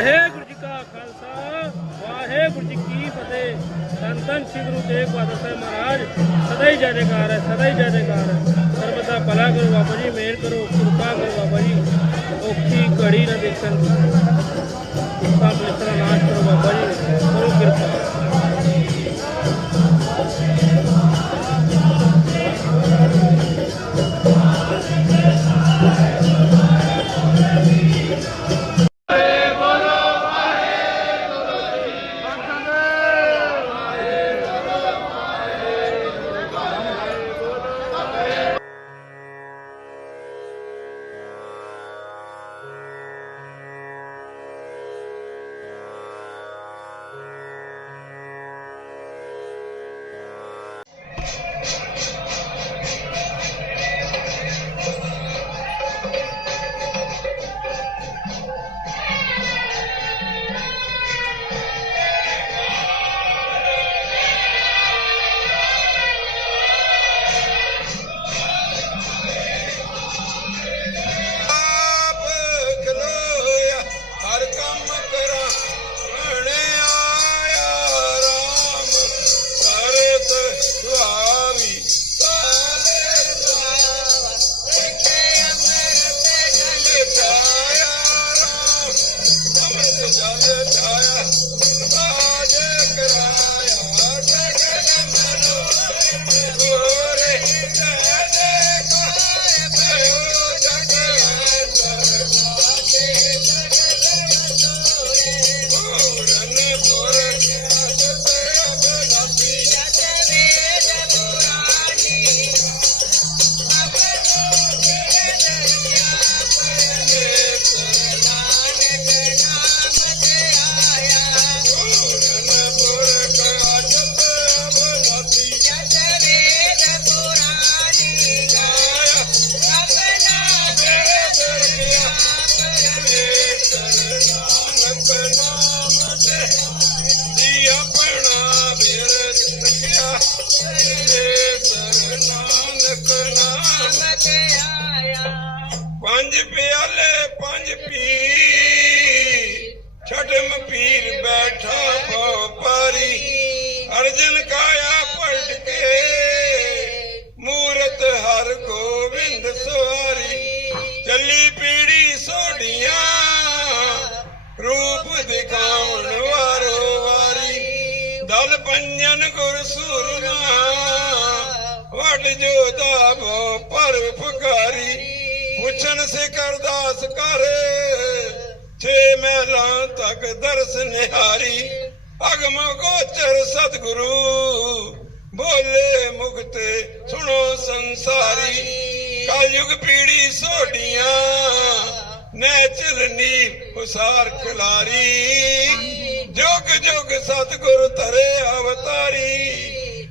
ਵਾਹਿਗੁਰੂ ਜੀ ਕਾ ਖਾਲਸਾ, ਵਾਹਿਗੁਰੂ ਜੀ ਕੀ ਫਤਿਹ। ਧੰਨ ਸ੍ਰੀ ਗੁਰੂ ਤੇਗ ਬਹਾਦਰ ਸਾਹਿਬ ਮਹਾਰਾਜ, ਸਦਾ ਹੀ ਜੈ ਜੈਕਾਰ ਹੈ, ਸਦਾ ਹੀ ਜੈ ਜੈਕਾਰ ਹੈ। ਸਰਬਦਾ ਭਲਾ ਕਰੋ ਬਾਬਾ ਜੀ, ਮਿਹਰ ਕਰੋ, ਕਿਰਪਾ ਕਰੋ ਬਾਬਾ ਜੀ। ਔਖੀ ਘੜੀ ਨਾ ਦੇਖਣ। ਕਿਰਪਾ ਮਿਸਰਾ ਨਾਸ਼ ਕਰੋ ਬਾਬਾ ਜੀ, ਕਰੋ ਕਿਰਪਾ। ਪੰਜ ਪਿਆਲੇ ਪੰਜ ਪੀ। ਛਟਮ ਕਰ ਛੇ ਮਹਿਲਾਂ ਤੱਕ ਦਰਸ ਨਿਹਾਰੀ, ਅਗਮ ਗੋਚਰ ਸਤਿਗੁਰੂ। ਬੋਲੇ ਮੁਕਤੇ ਸੁਣੋ ਸੰਸਾਰੀ, ਕਲਯੁਗ ਪੀੜੀ ਸੋਢੀਆਂ ਨੈਚਲ ਨੀ ਹੁਸਾਰ ਖਿਲਾਰੀ। ਜੁਗ ਜੁਗ ਸਤਿਗੁਰ ਤਰੇ ਅਵਤਾਰੀ,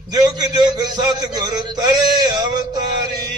ਜੁਗ ਜੁਗ ਸਤਿਗੁਰ ਤਰੇ ਅਵਤਾਰੀ।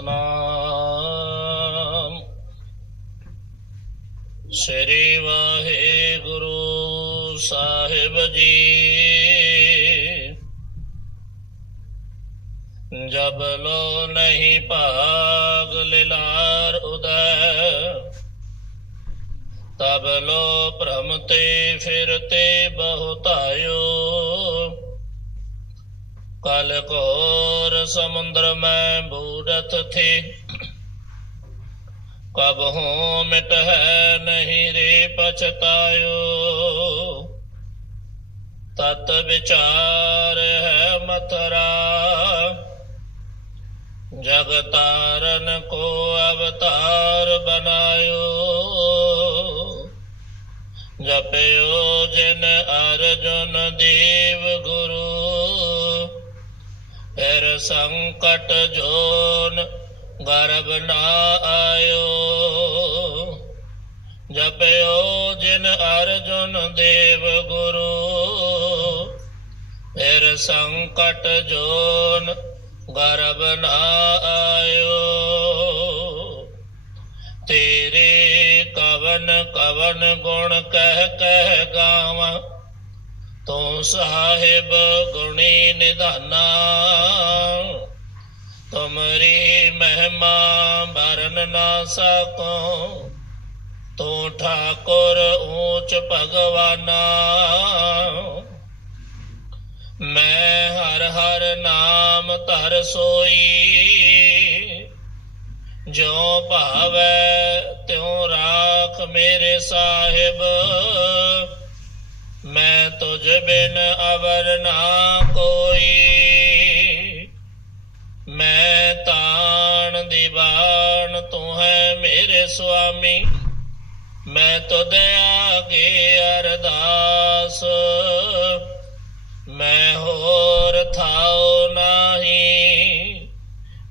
ਸਤਨਾਮ। ਸ੍ਰੀ ਵਾਹਿਗੁਰੂ ਸਾਹਿਬ ਜੀ। ਜਬ ਲੋ ਨਹੀਂ ਭਾਗ ਲਿਲਾਰ ਉਦੈ, ਤਬ ਲੋ ਭ੍ਰਮ ਤੇ ਫਿਰਤੇ ਬਹੁਤਾਇਓ। ਕਲ ਘੋਰ ਸਮੁੰਦਰ ਮੈਂ ਬੂੜਤ ਥੇ। ਕਬ ਹੂੰ ਮਿਟ ਹੈ ਨਹੀਂ ਰੇ ਪਛਤਾਇਓ। ਤਤ ਵਿਚਾਰ ਹੈ ਮਥਰਾ। ਜਗ ਤਾਰਨ ਕੋ ਅਵਤਾਰ ਬਨਾਇਓ। ਜਪਿਓ ਜਿਨ ਅਰਜੁਨ ਦੇਵ ਗੁਰੂ। ਫਿਰ ਸੰਕਟ ਜੋਨ ਗਰਬ ਨਾ ਆਇਓ। ਜਪਿਓ ਜਿਨ ਅਰਜੁਨ ਦੇਵ ਗੁਰੂ, ਫਿਰ ਸੰਕਟ ਜੋਨ ਗਰਬ ਨਾ ਆਇਓ। ਤੇਰੇ ਕਵਨ ਕਵਨ ਗੁਣ ਕਹਿ ਕਹਿ ਗਾਵਾਂ ਤੂੰ ਸਾਹਿਬ ਗੁਣੀ ਨਿਧਾਨਾ। ਤੁਮਰੀ ਮਹਿਮਾ ਬਰਨ ਨਾ ਸਕੋ। ਤੂੰ ਠਾਕੁਰ ਊਚ ਭਗਵਾਨਾ। ਮੈਂ ਹਰ ਹਰ ਨਾਮ ਧਰ ਸੋਈ। ਜੋ ਭਾਵੈ ਤਿਉ ਰਾਖ ਮੇਰੇ ਸਾਹਿਬ। ਮੈਂ ਤੁਝ ਬਿਨ ਅਵਰ ਨਾ ਕੋਈ। ਮੈਂ ਤਾਣ ਦੀਵਾਨ ਤੂੰ ਹੈ ਮੇਰੇ ਸੁਆਮੀ। ਮੈਂ ਤੁਧ ਆਗੇ ਅਰਦਾਸ। ਮੈਂ ਹੋਰ ਥਾਉ ਨਹੀਂ,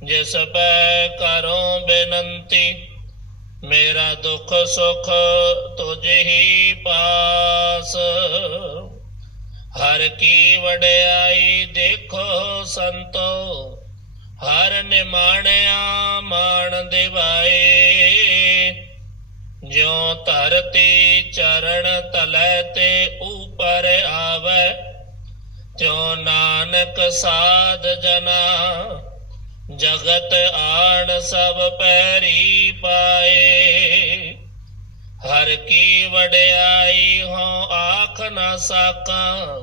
ਜਿਸ ਪੈ ਕਰੋ ਬੇਨੰਤੀ। ਮੇਰਾ ਦੁੱਖ ਸੁਖ ਤੁਝ ਹੀ ਪਾਸ। ਹਰ ਕੀ ਵਡਿਆਈ ਦੇਖੋ ਸੰਤੋ, ਹਰ ਨਿਮਾਣਿਆ ਮਾਣ ਦਿਵਾਏ। ਜਿਉ ਧਰਤੀ ਚਰਨ ਤਲੈ ਤੇ ਉਪਰ ਆਵੈ, ਤਿਉ ਨਾਨਕ ਸਾਧ ਜਨਾ, ਜਗਤ ਆਣ ਸਭ ਪੈਰੀ ਪਾ ਹਰ ਕੀ ਵਡਿਆਈ ਹੋ ਆਖ ਨਾ ਸਾਕਾਂ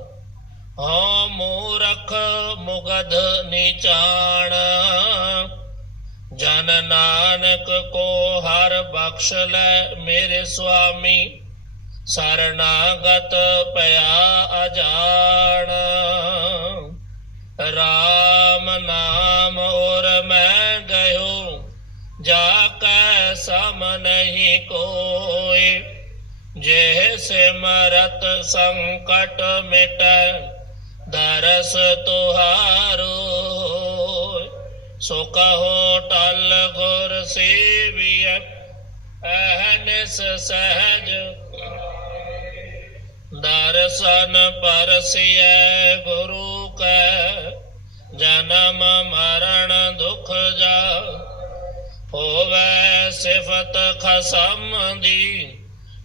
ਹੋ ਮੂਰਖ ਮੁਗਧ ਨਿਚਾਣ। ਜਨ ਨਾਨਕ ਕੋ ਹਰ ਬਖਸ਼ ਲੈ ਮੇਰੇ ਸੁਆਮੀ, ਸਰਨਾਗਤ ਪਿਆ ਅਜਾਣ। ਰਾਮ ਨਾਮ ਔਰ ਮੈਂ ਗਇਓ ਜਾ ਕੈ ਸਮ ਨਹੀਂ ਕੋਏ ਜੇ ਸਿਮਰਤ ਸੰਕਟ ਮਿਟੈ ਦਰਸ ਤੁਹਾਰੋ ਸੋ ਕਹੋ ਟਲ ਗੁਰ ਸੇਵੀਐ ਅਹਨਿਸ ਸਹਜ ਦਰਸ਼ਨ ਪਰਸਿਐ ਗੁਰੂ ਕੈ ਜਨਮ ਮਰਨ ਦੁਖ ਜਾ ਹੋਵੇ ਸਿਫਤ ਖਸਮ ਦੀ,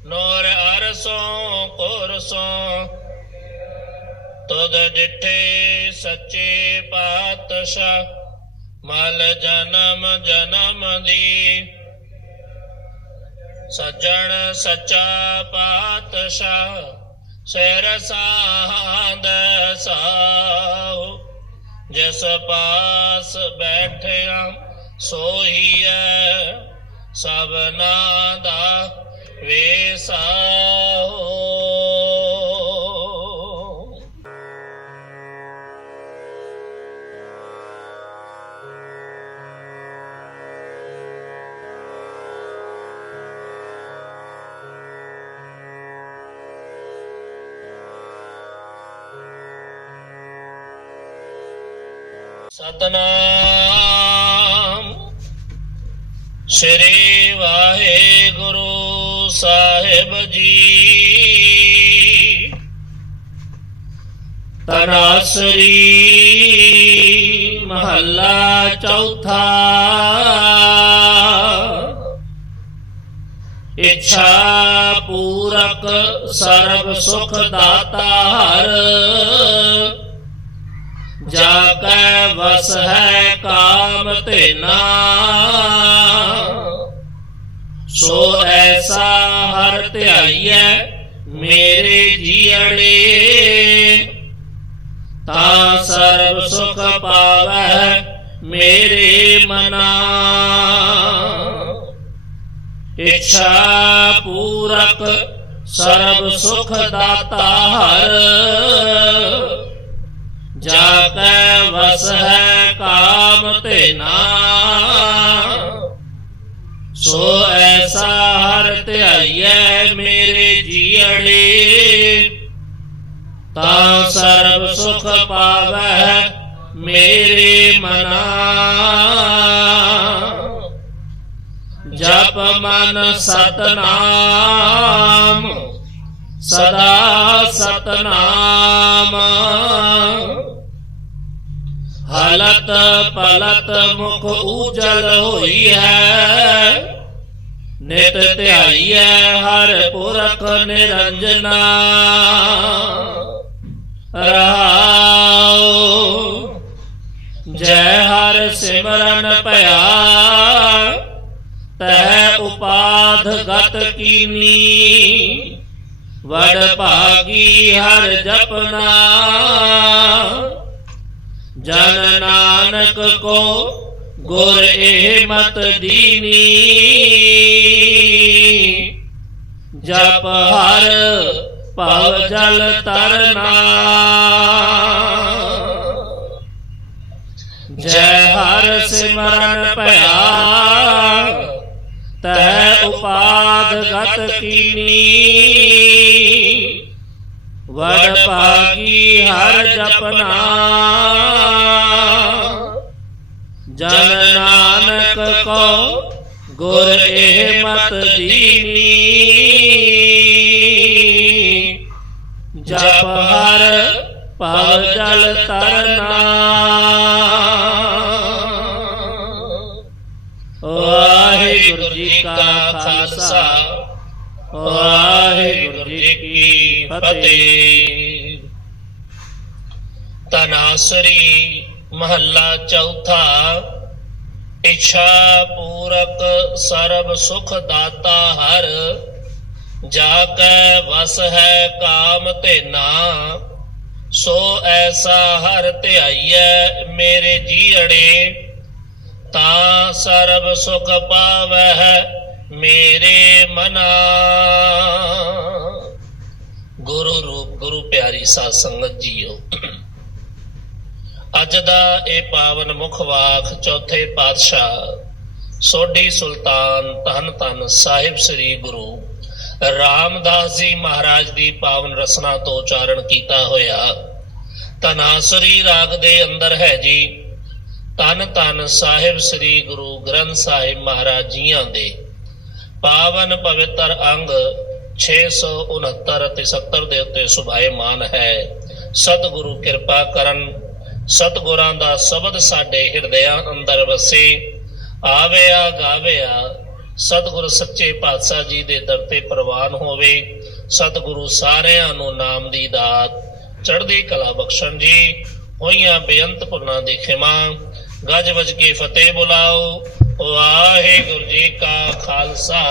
ਨੂਰ ਅਰਸੋਂ ਕੁਰਸੋਂ। ਤੁਧ ਡਿਠੇ ਸੱਚੇ ਪਾਤਸ਼ਾਹ, ਮਲ ਜਨਮ ਜਨਮ ਦੀ। ਸੱਜਣ ਸੱਚਾ ਪਾਤਸ਼ਾਹ, ਸਿਰ ਸਾਹੰਦ ਸਾਹੁ। ਜਿਸ ਪਾਸ ਬੈਠਿਆ ਸੋਹੀਐ ਸਭਨਾ ਦਾ ਵੇਸਾਹੁ ਸਤਨਾਮ ਸ੍ਰੀ ਵਾਹਿਗੁਰੂ ਸਾਹਿਬ ਜੀ। ਤਨਾਸਰੀ ਮਹੱਲਾ ਚੌਥਾ। ਇੱਛਾ ਪੂਰਕ ਸਰਬ ਸੁਖ ਦਾਤਾਰ। ਜਾ ਕੈ ਵਸ ਹੈ ਕਾਮ ਤੇਨਾ ਸੋ ਐਸਾ ਹਰ ਧਿਆਈਐ, ਮੇਰੇ ਜੀਅੜੇ। ਤਾਂ ਸਰਬ ਸੁਖ ਪਾਵੈ ਮੇਰੇ ਮਨਾ। ਇੱਛਾ ਪੂਰਕ ਸਰਬ ਸੁਖ ਦਾਤਾ ਹਰ। ਜਾ ਵਸ ਹੈ ਕਾਮ ਤੇ ਨਾ ਸੋ ਐਸਾ ਹਰ ਧਿਆਈਐ ਮੇਰੇ ਜੀਅੜੇ ਤਾਂ ਸਰਬ ਸੁਖ ਪਾਵੈ ਮੇਰੇ ਮਨਾ। ਜਪ ਮਨ ਸਤਨਾਮ, ਸਦਾ ਸਤਨਾਮ। ਹਲਤ ਪਲਤ ਮੁਖ ਉਜਲ ਹੋਈ ਹੈ। ਨਿਤ ਧਿਆਈਐ ਹਰ ਪੁਰਖ ਨਿਰੰਜਨਾ। ਰਹਾਉ, ਜੈ ਹਰ ਸਿਮਰਨ ਭਇਆ। ਤੈ ਉਪਾਧ ਗਤ ਕੀਨੀ। ਵਡ ਭਾਗੀ ਹਰ ਜਪਨਾ। ਜਨ ਨਾਨਕ ਕੋ ਗੁਰ ਇਹ ਮਤ ਦੀਨੀ। ਜਪ ਹਰ ਭਵ ਜਲ ਤਰਨਾ ਜੈ ਹਰ ਸਿਮਰਨ ਭਇਆ, ਤੈ ਉਪਾਦ ਗਤ ਕੀਨੀ। ਵਡ ਭਾਗੀ ਹਰ ਜਪਨਾ ਜਨ ਨਾਨਕ ਕੋ ਗੁਰ ਇਹ ਮਤ ਦੀਨੀ। ਜਪ ਹਰ ਭਵ ਜਲ ਤਰਨਾ। ਵਾਹਿਗੁਰੂ ਜੀ ਕਾ ਖਾਲਸਾ। ਵਾਹਿਗੁਰੂ ਜੀ ਕੀ ਫਤਿਹ। ਤਨਾਸਰੀ ਮਹੱਲਾ ਚੌਥਾ। ਇੱਛਾ ਪੂਰਕ ਸਰਬ ਸੁਖ ਦਾਤਾ ਹਰ ਜਾ ਕੈ ਵਸ ਹੈ ਕਾਮ ਤੇਨਾ ਸੋ ਐਸਾ ਹਰ ਧਿਆਈਐ ਮੇਰੇ ਜੀਅੜੇ, ਤਾ ਸਰਬ ਸੁਖ ਪਾਵੈ ਮੇਰੇ ਮਨਾ। ਗੁਰੂ ਰੂਪ, ਗੁਰੂ ਪਿਆਰੀ ਸਾਧ ਸੰਗਤ ਜੀਓ। ਅੱਜ ਦਾ ਇਹ ਪਾਵਨ ਮੁਖ ਵਾਕ ਚੌਥੇ ਪਾਤਸ਼ਾਹ ਸੋਢੀ ਸੁਲਤਾਨ ਧੰਨ ਧੰਨ ਸਾਹਿਬ ਸ੍ਰੀ ਗੁਰੂ ਰਾਮਦਾਸ ਜੀ ਮਹਾਰਾਜ ਦੀ ਪਾਵਨ ਰਸਨਾ ਤੋਂ ਉਚਾਰਨ ਕੀਤਾ ਹੋਇਆ। ਤਨਾਸਰੀ ਰਾਗ ਦੇ ਅੰਦਰ ਹੈ ਜੀ ਤਨ ਤਨ ਸਾਹਿਬ ਸ੍ਰੀ ਗੁਰੂ ਗ੍ਰੰਥ ਸਾਹਿਬ ਮਹਾਰਾਜ ਜੀਆਂ ਦੇ। ਪਾਵਨ ਪਵਿੱਤਰ ਅੰਗ 669 ਅਤੇ 70 ਦੇ ਉੱਤੇ ਸੁਭਾਏ ਮਾਨ ਹੈ। ਸਤਿਗੁਰੂ ਕਿਰਪਾ ਕਰਨ ਸਤਿਗੁਰਾਂ ਦਾ ਸ਼ਬਦ ਸਾਡੇ ਹਿਰਦਿਆਂ ਅੰਦਰ ਵਸੇ। ਆਵਿਆ, ਗਾਵਿਆ, ਸਤਿਗੁਰ ਸੱਚੇ ਪਾਤਸ਼ਾਹ ਜੀ ਦੇ ਦਰ ਤੇ ਪ੍ਰਵਾਨ ਹੋਵੇ। ਸਤਿਗੁਰੂ ਸਾਰਿਆਂ ਨੂੰ ਨਾਮ ਦੀ ਦਾਤ। ਚੜ੍ਹਦੀ ਕਲਾ ਬਖਸ਼ਣ ਜੀ, ਹੋਈਆਂ ਬੇਅੰਤ ਪੁਰਨਾਂ ਦੀ ਖਿਮਾ। ਗੱਜ ਵੱਜ ਕੇ ਫਤਿਹ ਬੁਲਾਓ। ਵਾਹਿਗੁਰੂ ਜੀ ਕਾ ਖਾਲਸਾ।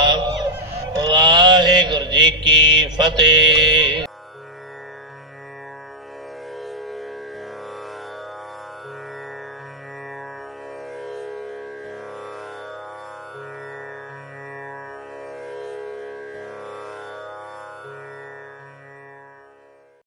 ਵਾਹਿਗੁਰੂ ਜੀ ਕੀ ਫਤਿਹ।